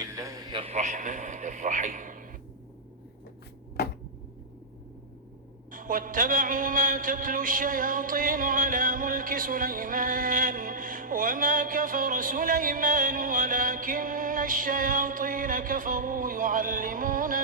بسم الله الرحمن الرحيم واتبعوا ما تتلو الشياطين على ملك سليمان وما كفر سليمان ولكن الشياطين كفروا يعلمون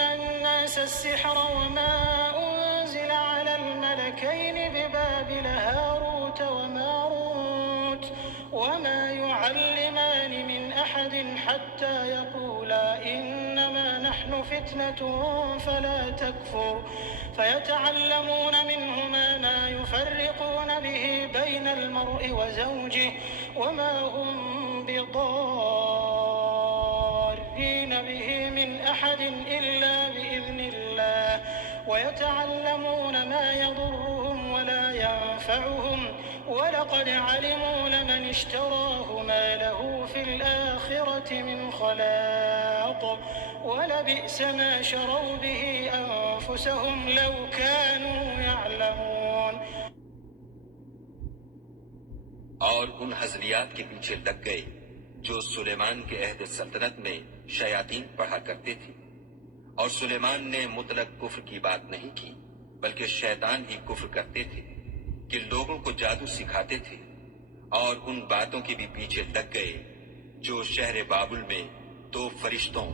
الناس السحر وما أنزل على الملكين ببابل هاروت وماروت وما يعلمان من أحد حتى يقولا إنما نحن فتنة فلا تكفر فيتعلمون منهما ما يفرقون به بين المرء وزوجه وما هم بضارين به من أحد إلا بإذن الله ويتعلمون ما يضرهم ولا ينفعهم ولقد علموا لمن اشتراه ما له في الآخرة من خلاق ولبئس ما شروا به أنفسهم لو كانوا يعلمون. اور ان حزبیات کے پیچھے لگ گئے جو سلیمان کے عہد سلطنت میں شیاطین پڑھا کرتے تھے، اور سلیمان نے مطلق کفر کی بات نہیں کی بلکہ شیطان ہی کفر کرتے تھے کہ لوگوں کو جادو سکھاتے تھے، اور ان باتوں کے بھی پیچھے لگ گئے جو شہر بابل میں 2 فرشتوں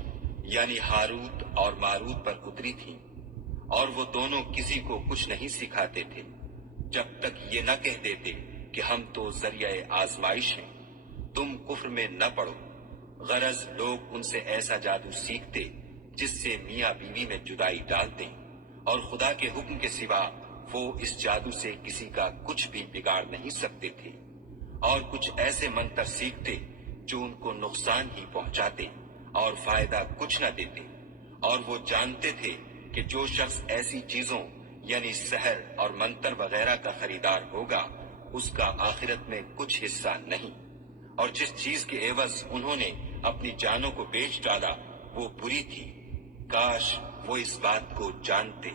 یعنی ہاروت اور ماروت پر اتری تھیں، اور وہ دونوں کسی کو کچھ نہیں سکھاتے تھے جب تک یہ نہ کہہ دیتے کہ ہم تو ذریعہ آزمائش ہیں، تم کفر میں نہ پڑو۔ غرض لوگ ان سے ایسا جادو سیکھتے جس سے میاں بیوی میں جدائی ڈال دیں، اور خدا کے حکم کے سوا وہ اس جادو سے کسی کا کچھ بھی بگاڑ نہیں سکتے تھے، اور کچھ ایسے منتر سیکھتے جو ان کو نقصان ہی پہنچاتے اور فائدہ کچھ نہ دیتے، اور وہ جانتے تھے کہ جو شخص ایسی چیزوں یعنی سحر اور منتر وغیرہ کا خریدار ہوگا اس کا آخرت میں کچھ حصہ نہیں، اور جس چیز کے عوض انہوں نے اپنی جانوں کو بیچ ڈالا وہ بری تھی، کاش وہ اس بات کو جانتے۔